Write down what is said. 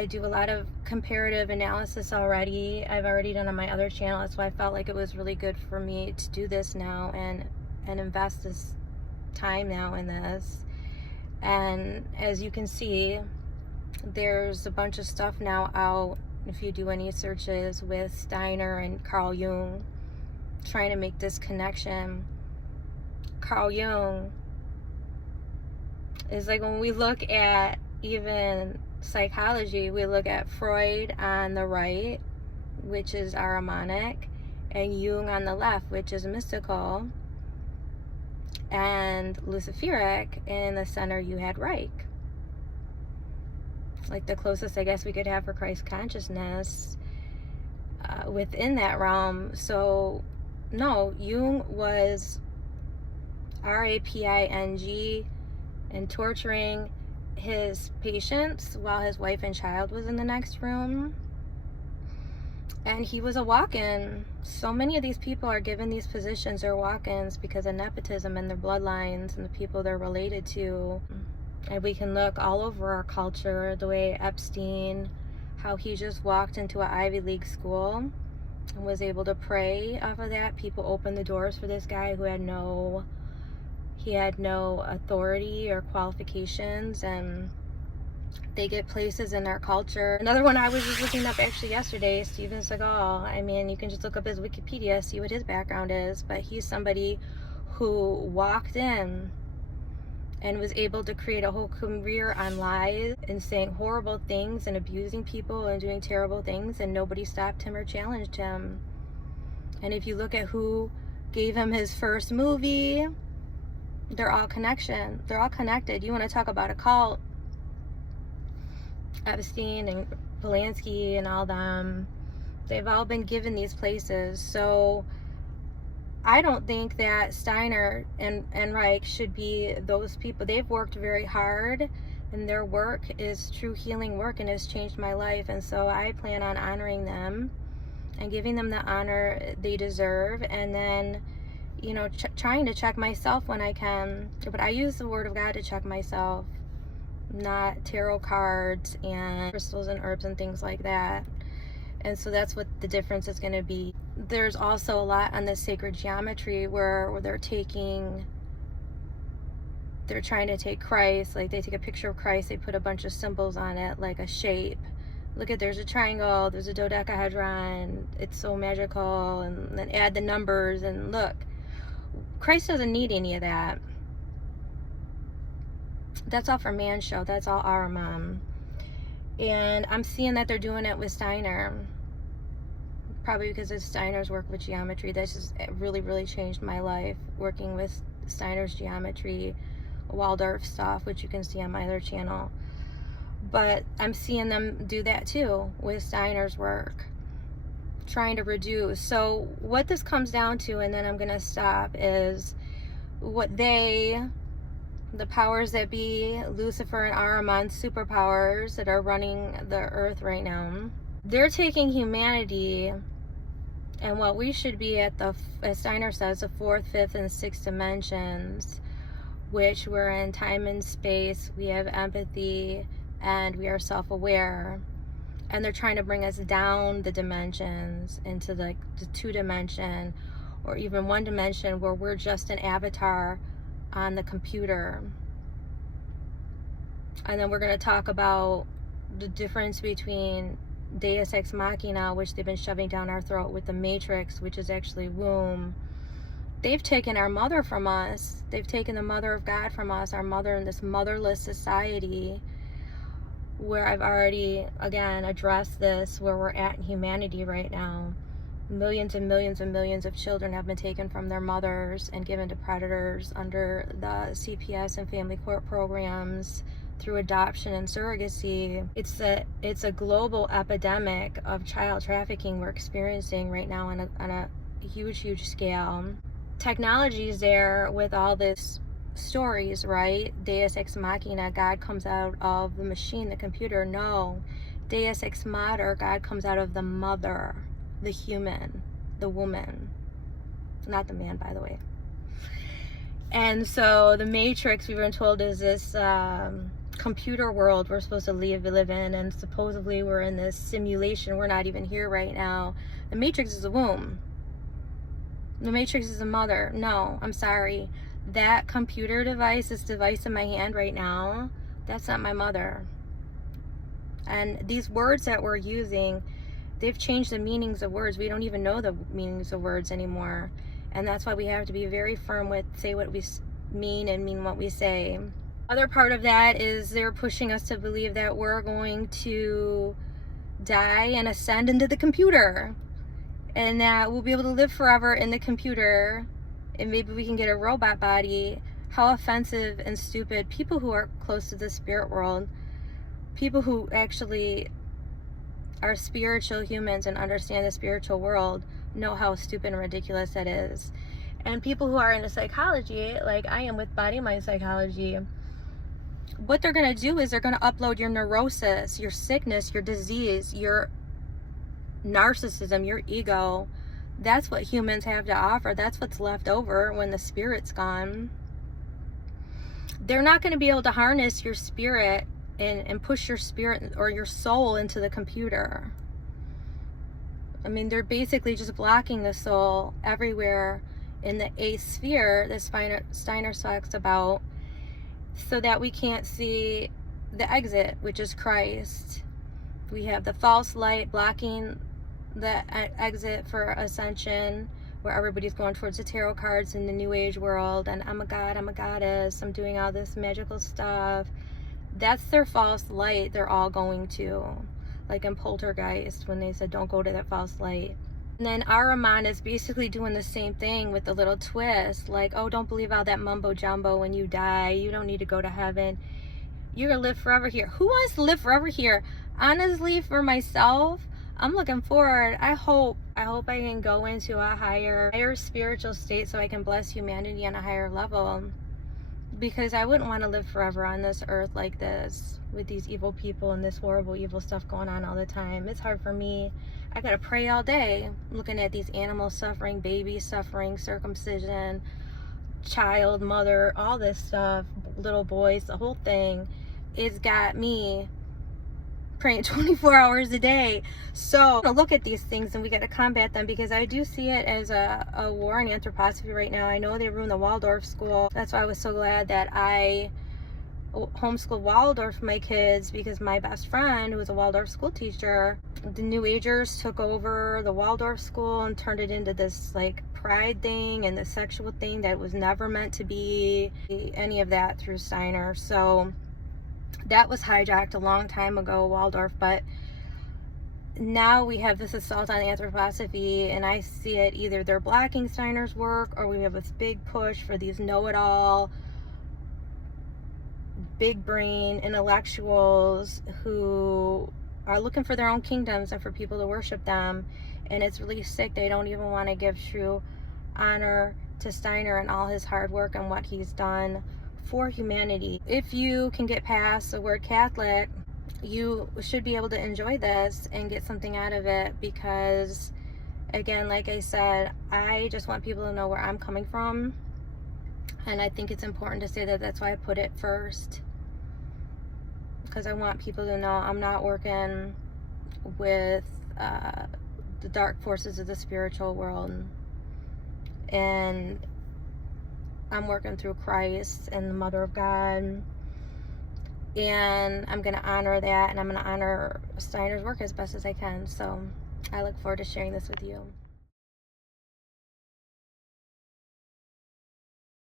I do a lot of comparative analysis already. I've already done on my other channel. That's why I felt like it was really good for me to do this now and invest this time now in this. And as you can see, there's a bunch of stuff now out, if you do any searches with Steiner and Carl Jung, trying to make this connection. Carl Jung is like, when we look at even psychology, we look at Freud on the right, which is Ahrimanic, and Jung on the left, which is mystical, and Luciferic. In the center you had Reich, like the closest I guess we could have for Christ consciousness within that realm. So no, Jung was raping and torturing his patients while his wife and child was in the next room. And he was a walk-in. So many of these people are given these positions or walk-ins because of nepotism and their bloodlines and the people they're related to. And we can look all over our culture, the way Epstein, how he just walked into an Ivy League school and was able to pray off of that. People opened the doors for this guy who had no authority or qualifications, and they get places in our culture. Another one I was just looking up actually yesterday, Steven Seagal. I mean, you can just look up his Wikipedia, see what his background is, but he's somebody who walked in and was able to create a whole career on lies and saying horrible things and abusing people and doing terrible things, and nobody stopped him or challenged him. And if you look at who gave him his first movie, they're all connected. You want to talk about a cult? Epstein and Polanski and all them, they've all been given these places. So I don't think that Steiner and Reich should be those people. They've worked very hard, and their work is true healing work and has changed my life. And so I plan on honoring them and giving them the honor they deserve, and then, you know, trying to check myself when I can. But I use the word of God to check myself, not tarot cards and crystals and herbs and things like that. And so that's what the difference is going to be. There's also a lot on the sacred geometry where they're trying to take Christ, like they take a picture of Christ, they put a bunch of symbols on it, like a shape. Look at, there's a triangle, there's a dodecahedron, it's so magical, and then add the numbers, and look, Christ doesn't need any of that. That's all for man show. That's all Ahriman. And I'm seeing that they're doing it with Steiner. Probably because of Steiner's work with geometry. That's just really, really changed my life, working with Steiner's geometry, Waldorf stuff, which you can see on my other channel. But I'm seeing them do that too with Steiner's work, trying to reduce. So what this comes down to, and then I'm going to stop, is what the powers that be, Lucifer and Ahriman, superpowers that are running the earth right now, they're taking humanity and what we should be at the, as Steiner says, the 4th, 5th, and 6th dimensions, which we're in time and space, we have empathy, and we are self-aware. And they're trying to bring us down the dimensions into the 2-dimension or even 1 dimension where we're just an avatar on the computer. And then we're going to talk about the difference between Deus Ex Machina, which they've been shoving down our throat, with the Matrix, which is actually womb. They've taken our mother from us. They've taken the mother of God from us, our mother, in this motherless society, where I've already, again, addressed this, where we're at in humanity right now. Millions and millions and millions of children have been taken from their mothers and given to predators under the CPS and family court programs, through adoption and surrogacy. It's a global epidemic of child trafficking we're experiencing right now on a huge scale. Technology is there with all this stories, right? Deus Ex Machina, God comes out of the machine, the computer. No, Deus Ex Mater, God comes out of the mother, the human, the woman, not the man, by the way. And so the Matrix, we've been told, is this computer world we're supposed to live in, and supposedly we're in this simulation. We're not even here right now. The Matrix is a womb. The Matrix is a mother. No, I'm sorry. That computer device, this device in my hand right now, that's not my mother. And these words that we're using, they've changed the meanings of words. We don't even know the meanings of words anymore. And that's why we have to be very firm with say what we mean and mean what we say. Other part of that is they're pushing us to believe that we're going to die and ascend into the computer, and that we'll be able to live forever in the computer, and maybe we can get a robot body. How offensive and stupid. People who are close to the spirit world, people who actually are spiritual humans and understand the spiritual world, know how stupid and ridiculous that is. And people who are into psychology, like I am with body mind psychology, what they're going to do is they're going to upload your neurosis, your sickness, your disease, your narcissism, your ego. That's what humans have to offer. That's what's left over when the spirit's gone. They're not going to be able to harness your spirit and push your spirit or your soul into the computer. I mean, they're basically just blocking the soul everywhere in the eighth sphere that Steiners talks about, so that we can't see the exit, which is Christ. We have the false light blocking the exit for ascension, where everybody's going towards the tarot cards in the new age world, and I'm a god, I'm a goddess, I'm doing all this magical stuff. That's their false light they're all going to. Like in Poltergeist, when they said don't go to that false light. And then Ahriman is basically doing the same thing with a little twist, like, oh, don't believe all that mumbo jumbo when you die. You don't need to go to heaven. You're gonna live forever here. Who wants to live forever here? Honestly, for myself, I'm looking forward. I hope I can go into a higher spiritual state so I can bless humanity on a higher level. Because I wouldn't want to live forever on this earth like this, with these evil people and this horrible evil stuff going on all the time. It's hard for me. I gotta pray all day looking at these animals suffering, babies suffering, circumcision, child, mother, all this stuff, little boys, the whole thing. It's got me praying 24 hours a day. So look at these things and we got to combat them, because I do see it as a war in anthroposophy right now. I know they ruined the Waldorf school. That's why I was so glad that I homeschooled Waldorf for my kids, because my best friend, who was a Waldorf school teacher, the New Agers took over the Waldorf school and turned it into this like pride thing and the sexual thing that was never meant to be any of that through Steiner. So that was hijacked a long time ago, Waldorf, but now we have this assault on anthroposophy, and I see it either they're blocking Steiner's work, or we have this big push for these know-it-all, big brain intellectuals who are looking for their own kingdoms and for people to worship them. And it's really sick. They don't even want to give true honor to Steiner and all his hard work and what he's done for humanity. If you can get past the word Catholic, you should be able to enjoy this and get something out of it, because again, like I said, I just want people to know where I'm coming from, and I think it's important to say that. That's why I put it first, because I want people to know I'm not working with the dark forces of the spiritual world, and I'm working through Christ and the Mother of God, and I'm going to honor that, and I'm going to honor Steiner's work as best as I can. So I look forward to sharing this with you.